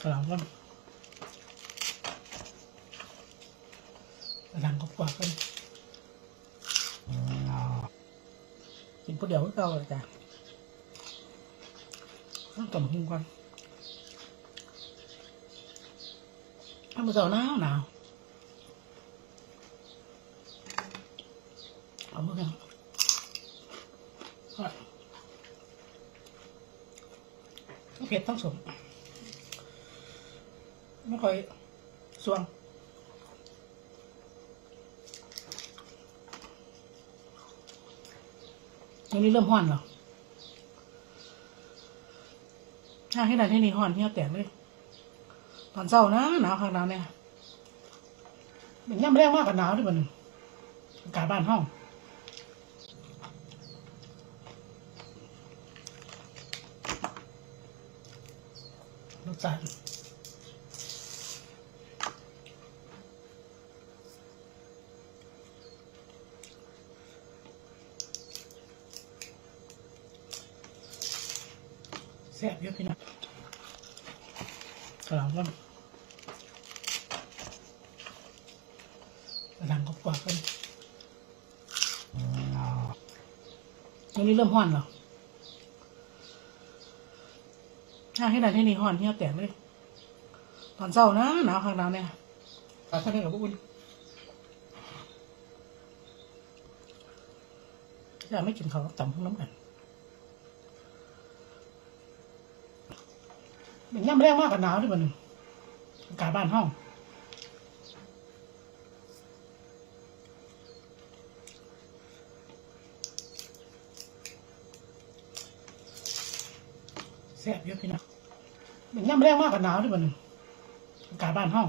กำลังก็กำลังก็กวาดกันกินผู้เดียวก็เก่าเไม่ค่อยสวงตรงนี้เริ่มห้อนแล้วถ้าให้ได้ที่นี่ห้อนเหี่ยวแตกเลย ตอนเช้านะหนาวข้างหนาวเนี่ยเป็นย่ำแรงมากกว่าหนาวด้วยมันอากาศบ้านห้องรสจัด แซ่บเยอะพี่น้องกำลังก็กำลังก็กวาดกันตรงนี้เริ่มห้อนแล้วถ้าให้ได้ที่นี่ห้อนเหี่ยวแตกเลย ตอนเช้านะหนาวข้างหนาวเนี่ยปลาทะเลกับพวกอุ่นอยากไม่กินเขาต่ำพุ่งน้ำกัน เป็น ย่ำแรงมากกว่าหนาวด้วยมันอากาศบ้านห้องแซ่บเยอะพี่น้องเป็นย่ำแรงมากกว่าหนาวด้วยมันอากาศบ้านห้อง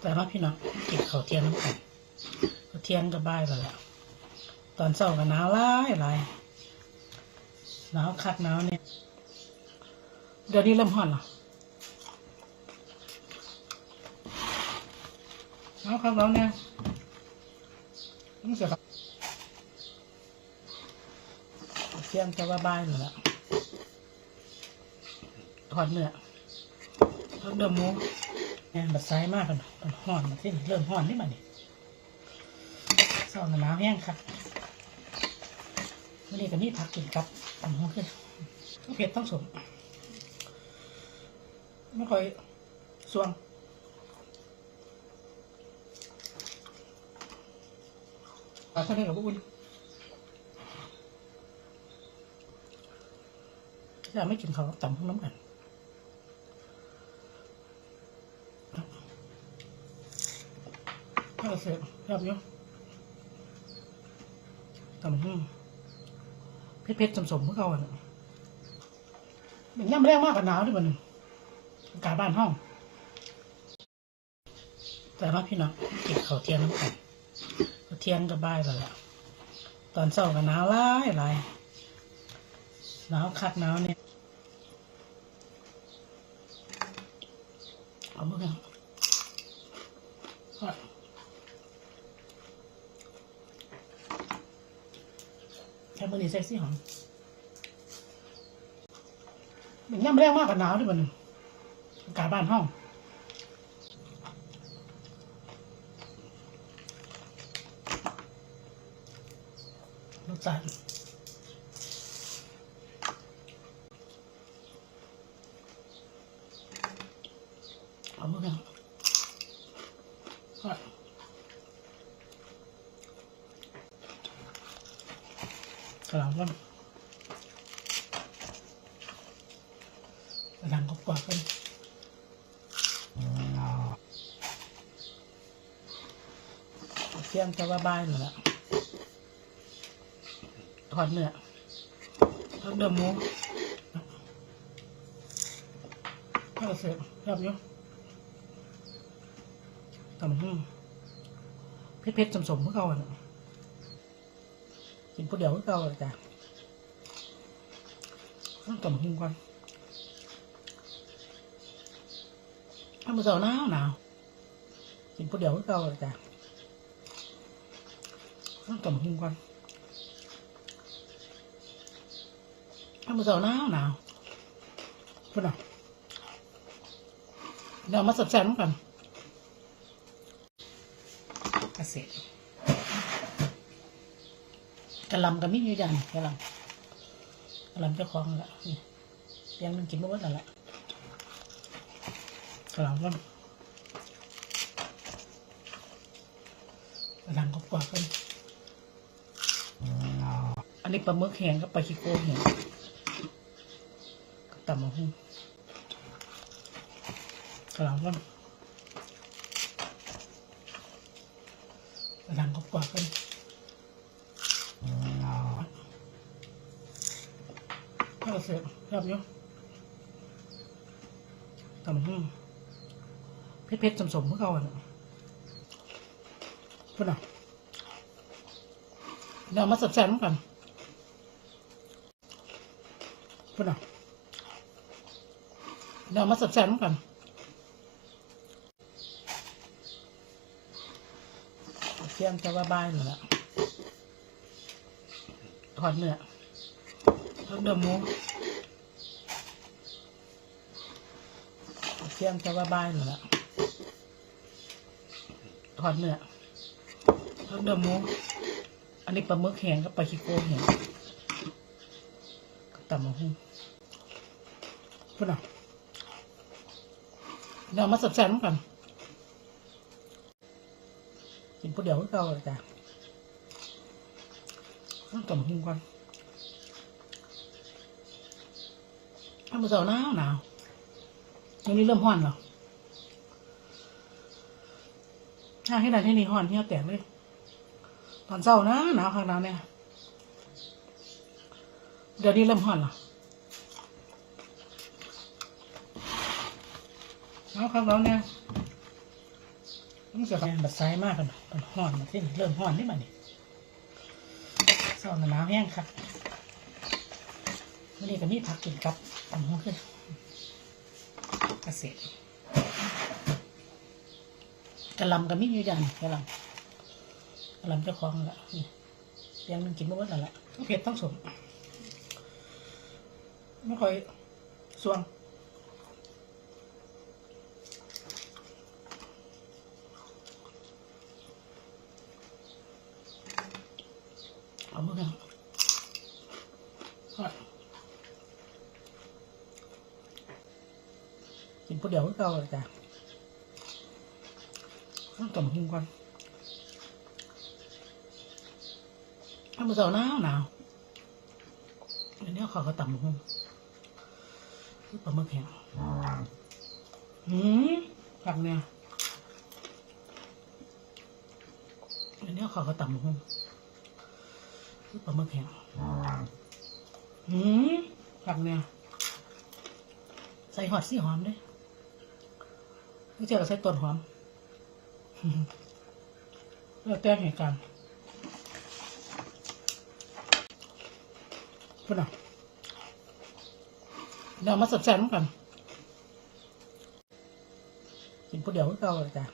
แต่ว่าพี่น้องกินข้าวเทียงน้ำกันข้าวเทียงก็บ่ายไปแล้ว ตอนเช้าก็หนาวหลายหลายหนาวคักหนาวเนี่ย ดี๋ยวนี้เริ่มห่อนเหรอเอาครับเราเนี่ยนี่เสียครับเสียงจะว่าบายเลยละถอดเนื้อทอดเดือหมูเนี่ยบัดไซมากกันมันห่อนมันที่เริ่มห่อนนี่มาดิสองนาวแห้งครับวันนี้ก็มีผักกินกับตำหัวขึ้นก็เผ็ดต้องสม ไม่ค่อยสวงปลาทะเลกับพวกอุ่นอยาไม่กินเขาต่ำพน้ำกันถ้าเสร็จยับเยอะต่ำพุ่งเผ็ดๆสมๆเมื่อก่อนอะเป็นย่ำแรงมากกว่าหนาวด้วยมันอา กาบ้านห้อง แต่ว่าพี่น้องกินข้าเทียงน้ำกันข้าเทียงก็บ่ายไปแล้ว ตอนเช้าก็หนาวหลายหลายหนาวคักหนาวเนี่ยเอามือกันแค่มือนี้เซ็กซี่หอมมันย่ำแรงมากกว่าหนาวด้วยมันอา กาศบ้านห้องรสจัดเอามือกันกำลังก็กำลังก็กว่ากัน ที่ยงจะว่าบายเลยละทอดเนื้อทอดเดือหมูถ้าเสร็จยับเยอะตำหุ่งเผ็ดๆสมๆเมื่อก่อนกินผู้เดียวเมื่อก่อนเลยจ้ะต้องตำหุ่งก่อนถ้ามือเสาหนาวหนาวกินผู้เดียวเมื่อก่อนเลยจ้ะ ต้องตำหุ่งก่อนถ้ามือเสาหนาวหนาวพุ่นอะเดี๋ยวมาสับแซ่บๆกันเกษตรกระลำกับมีอยู่อย่างกะลำกระลำเจ้าของละนี่เลี้ยงมันกินไม่หมดแล้วละกะลำก็กระลำก็กว่ากัน นี้ปลาหมึกแห้งกับปลาคิโก้แห้งตำมะฮุ่งกะหลำก็กะหลำก็กว่ากันข้าเสร็จรับอยู่ตำหุ่งเผ็ดๆสมๆเมื่อก่อนพุ่นอะเดี๋ยวมาสับแซ่บๆกัน พุ่นอะเดี๋ยวมาสับแซ่บๆกันเที่ยงจะว่าบ้านแล้วล่ะทอดเนื้อแล้วเดยวหมูเที่ยงจะว่าบ้านแล้วล่ะทอดเนื้อแล้วเดยวหมูอันนี้ปลาหมึกแห้งกับปลาคิโก้แห้งกับตำมะฮุ่ง พุ่นอะเดี๋ยวมาสับแซ่บกันกินผู้เดียวก็เก่าเลยจ้ะต้องตำมะฮุ่งก่อนถ้ามือเสาหนาวหนาวยังนี้เริ่มห้อนเหรอถ้าให้ได้ที่นี่ห้อนที่แตกเลยตอนเช้านะหนาวข้างหนาวเนี่ยเดี๋ยวนี้เริ่มห้อนเห รอาวข้างหนาเนี่ยมันจะแบบบัดไซมากกันมันห้อนมาที่เริ่มห้อนนี่มาดิเช้าหนาวแห้งครับวันนี้ก็มีผักกินกับตำหัวขึ้นเกษตรกระลำกับมีอยู่อย่างกะลำกระลำเจ้าของละเลี้ยงมันกินไม่หมดแล้วละทั้งเผ็ดทั้งสมไม่ค่อยสวงเอามือกัน กินผู้เดียวก็เก่าเลยจ้ะต้องตำหุ่งก่อนถ้ามือเสาหนาวหนาวอันนี้เขาก็ตำหุ่งคือปลาหมึกแห้ งหืมผักเนี่ยอันนี้เขาก็ตำหุ่งคือปลาหมึกแห้งหืมผักเนี่ยใส่หอดสีหอมด้วยนี่ เจอเราใช้ต้นหอมเราแต้งเหตุการณ์พุ่อะเดี๋ยวมาสับแซ่บๆกันกินผู้เดียวก็เก่าเลยจ้ะ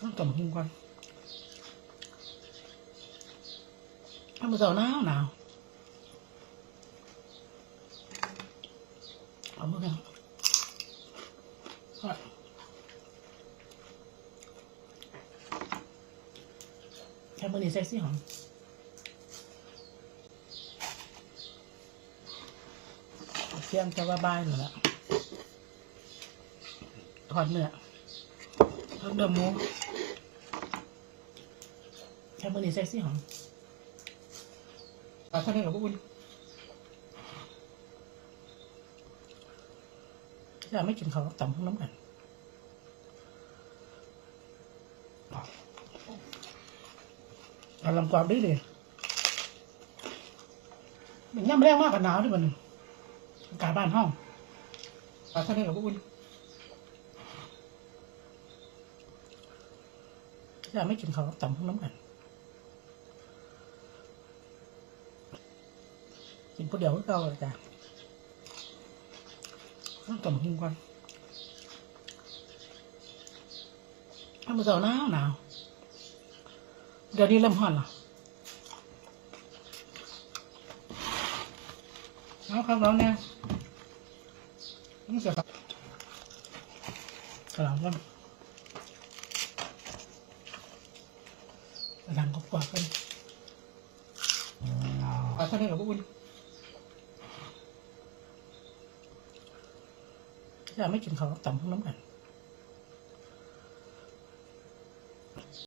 ต้องตำหุ่งก่อนถ้ามือเสาหนาวหนาวเอามือกัน มือนี้เซ็กซี่หอมเทียงจะว่าบ้านแล้วล่ะทอดเนื้อทอดเนื้อหมูแค่มือนี้เซ็กซี่หอมปลาทะเลกับพวกคุณถ้าไม่กินเขาต่ำห้องน้ำกัน เอาลำความดีเลยมันย่ำแรงมากกับหนาวด้วยมันอากาศบ้านห้องปลาทะเลกับพวกคุณถ้าไม่กินเขาวต่ำห้องน้ำกันกินผู้เดียวก็เก่าเลยจ้ะต้องตำหุ่งก่อนถ้ามือเสาหนาวหนาว เดี๋ยวนี้เริ่มห้อนเหรอเอาครับน้องเนี่ยต้องเสียครับกระหล่ำก็กระหล่ำก็กว่ากันเอาท่านี้กับพวกคุณจะไม่กินเขาต่ำพวกน้ำกัน